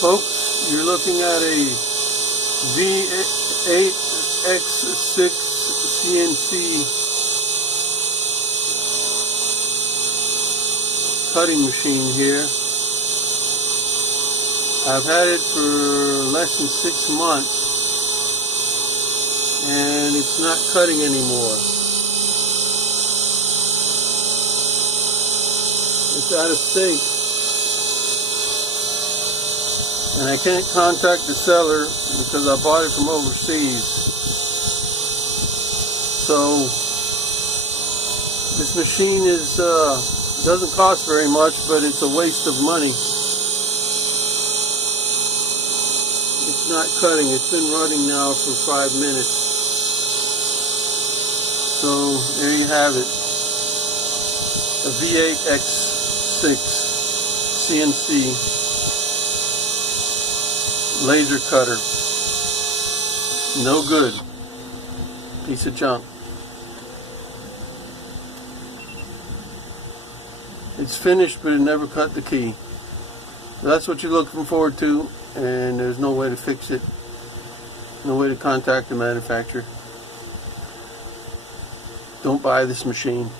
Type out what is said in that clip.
Folks, you're looking at a V8X6 CNC cutting machine here. I've had it for less than 6 months and it's not cutting anymore. It's out of sync. And I can't contact the seller because I bought it from overseas. So this machine is doesn't cost very much, but it's a waste of money. It's not cutting. It's been running now for 5 minutes. So there you have it. A V8X6 CNC laser cutter. No good. Piece of junk. It's finished, but it never cut the key. That's what you're looking forward to, and there's no way to fix it. No way to contact the manufacturer. Don't buy this machine.